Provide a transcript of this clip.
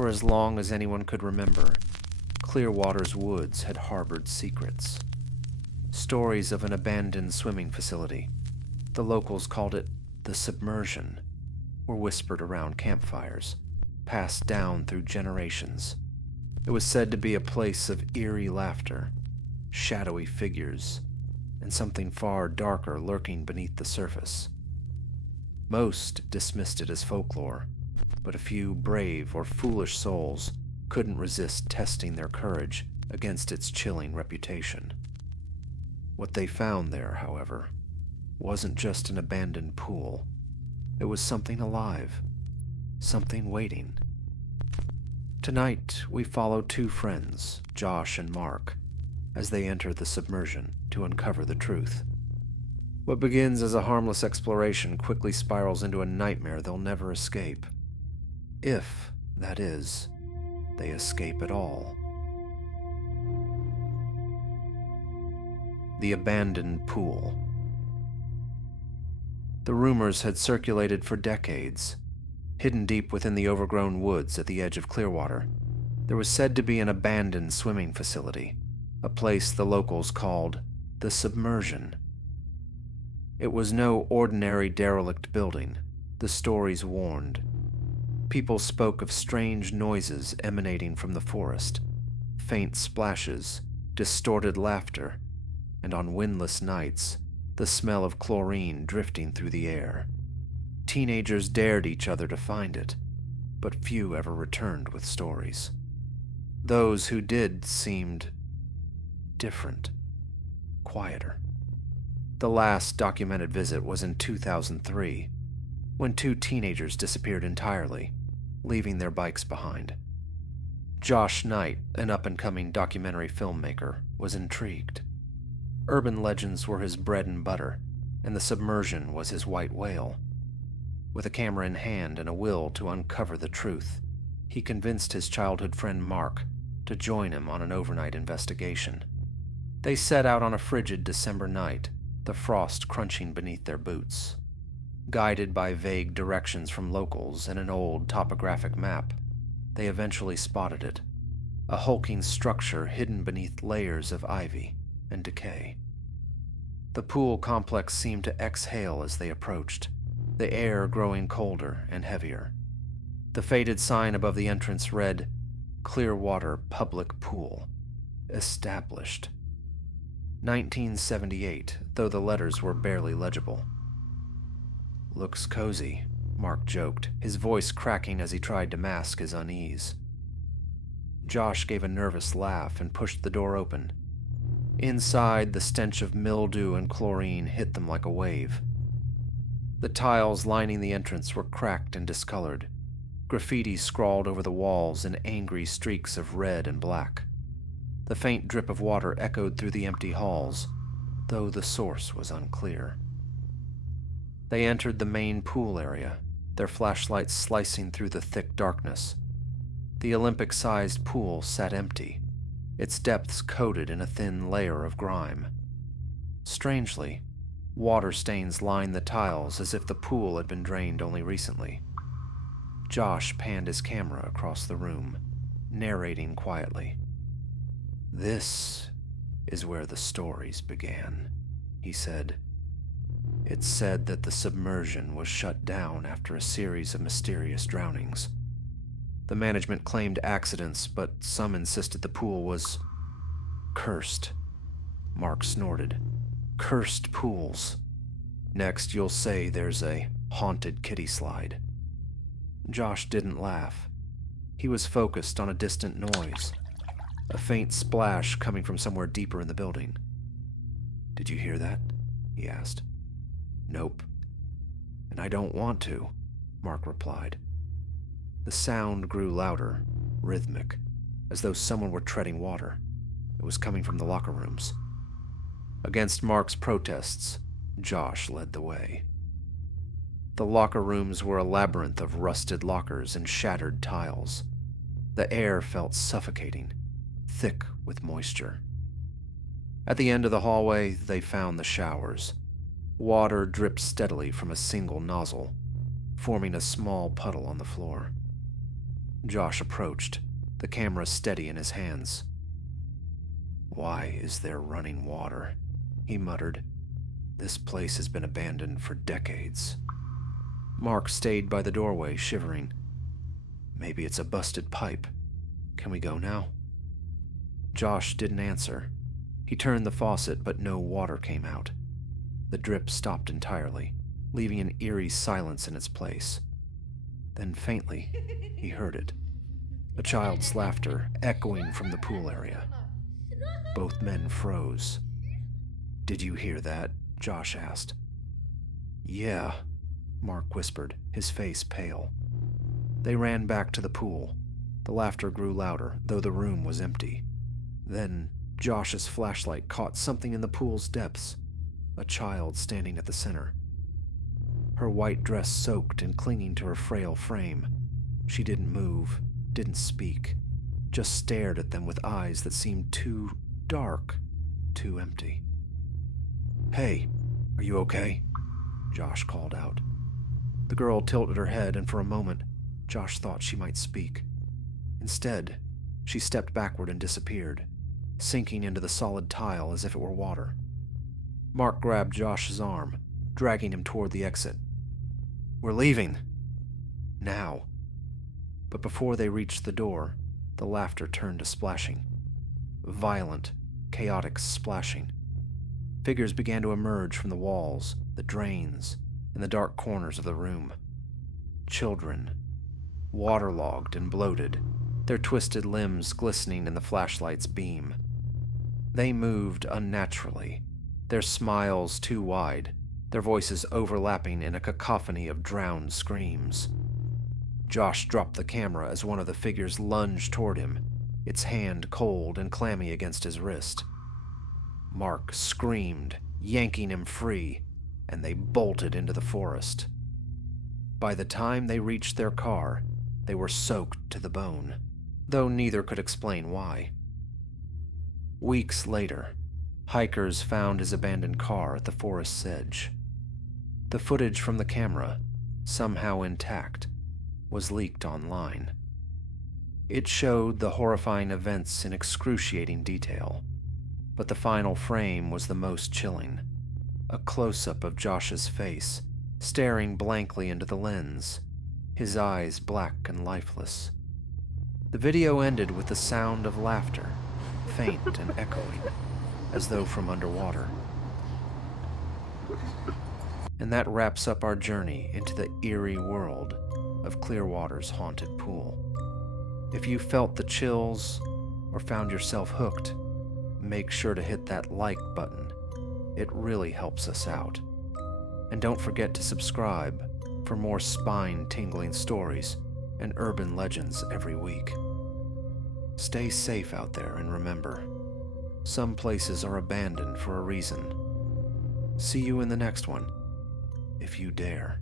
For as long as anyone could remember, Clearwater's woods had harbored secrets. Stories of an abandoned swimming facility, the locals called it the Submersion, were whispered around campfires, passed down through generations. It was said to be a place of eerie laughter, shadowy figures, and something far darker lurking beneath the surface. Most dismissed it as folklore, but a few brave or foolish souls couldn't resist testing their courage against its chilling reputation. What they found there, however, wasn't just an abandoned pool. It was something alive, something waiting. Tonight, we follow two friends, Josh and Mark, as they enter the Submersion to uncover the truth. What begins as a harmless exploration quickly spirals into a nightmare they'll never escape. If, that is, they escape at all. The abandoned pool. The rumors had circulated for decades. Hidden deep within the overgrown woods at the edge of Clearwater, there was said to be an abandoned swimming facility, a place the locals called the Submersion. It was no ordinary derelict building, the stories warned. People spoke of strange noises emanating from the forest, faint splashes, distorted laughter, and on windless nights, the smell of chlorine drifting through the air. Teenagers dared each other to find it, but few ever returned with stories. Those who did seemed different, quieter. The last documented visit was in 2003, when two teenagers disappeared entirely, leaving their bikes behind. Josh Knight, an up-and-coming documentary filmmaker, was intrigued. Urban legends were his bread and butter, and the Submersion was his white whale. With a camera in hand and a will to uncover the truth, he convinced his childhood friend Mark to join him on an overnight investigation. They set out on a frigid December night, the frost crunching beneath their boots. Guided by vague directions from locals and an old topographic map, they eventually spotted it, a hulking structure hidden beneath layers of ivy and decay. The pool complex seemed to exhale as they approached, the air growing colder and heavier. The faded sign above the entrance read, "Clearwater Public Pool. Established. 1978, though the letters were barely legible." "Looks cozy," Mark joked, his voice cracking as he tried to mask his unease. Josh gave a nervous laugh and pushed the door open. Inside, the stench of mildew and chlorine hit them like a wave. The tiles lining the entrance were cracked and discolored, graffiti scrawled over the walls in angry streaks of red and black. The faint drip of water echoed through the empty halls, though the source was unclear. They entered the main pool area, their flashlights slicing through the thick darkness. The Olympic-sized pool sat empty, its depths coated in a thin layer of grime. Strangely, water stains lined the tiles as if the pool had been drained only recently. Josh panned his camera across the room, narrating quietly. "This is where the stories began," he said. "It's said that the Submersion was shut down after a series of mysterious drownings. The management claimed accidents, but some insisted the pool was cursed." Mark snorted. "Cursed pools. Next, you'll say there's a haunted kiddie slide." Josh didn't laugh. He was focused on a distant noise, a faint splash coming from somewhere deeper in the building. "Did you hear that?" he asked. "Nope. And I don't want to," Mark replied. The sound grew louder, rhythmic, as though someone were treading water. It was coming from the locker rooms. Against Mark's protests, Josh led the way. The locker rooms were a labyrinth of rusted lockers and shattered tiles. The air felt suffocating, thick with moisture. At the end of the hallway, they found the showers. Water dripped steadily from a single nozzle, forming a small puddle on the floor. Josh approached, the camera steady in his hands. "Why is there running water?" he muttered. "This place has been abandoned for decades." Mark stayed by the doorway, shivering. "Maybe it's a busted pipe. Can we go now?" Josh didn't answer. He turned the faucet, but no water came out. The drip stopped entirely, leaving an eerie silence in its place. Then faintly, he heard it. A child's laughter echoing from the pool area. Both men froze. "Did you hear that?" Josh asked. "Yeah," Mark whispered, his face pale. They ran back to the pool. The laughter grew louder, though the room was empty. Then Josh's flashlight caught something in the pool's depths, a child standing at the center. Her white dress soaked and clinging to her frail frame. She didn't move, didn't speak, just stared at them with eyes that seemed too dark, too empty. "Hey, are you okay?" Josh called out. The girl tilted her head, and for a moment, Josh thought she might speak. Instead, she stepped backward and disappeared, sinking into the solid tile as if it were water. Mark grabbed Josh's arm, dragging him toward the exit. "We're leaving. Now." But before they reached the door, the laughter turned to splashing. Violent, chaotic splashing. Figures began to emerge from the walls, the drains, and the dark corners of the room. Children, waterlogged and bloated, their twisted limbs glistening in the flashlight's beam. They moved unnaturally, their smiles too wide, their voices overlapping in a cacophony of drowned screams. Josh dropped the camera as one of the figures lunged toward him, its hand cold and clammy against his wrist. Mark screamed, yanking him free, and they bolted into the forest. By the time they reached their car, they were soaked to the bone, though neither could explain why. Weeks later, hikers found his abandoned car at the forest's edge. The footage from the camera, somehow intact, was leaked online. It showed the horrifying events in excruciating detail, but the final frame was the most chilling. A close-up of Josh's face, staring blankly into the lens, his eyes black and lifeless. The video ended with the sound of laughter, faint and echoing, as though from underwater. And that wraps up our journey into the eerie world of Clearwater's haunted pool. If you felt the chills or found yourself hooked, make sure to hit that like button. It really helps us out. And don't forget to subscribe for more spine-tingling stories and urban legends every week. Stay safe out there, and remember, some places are abandoned for a reason. See you in the next one, if you dare.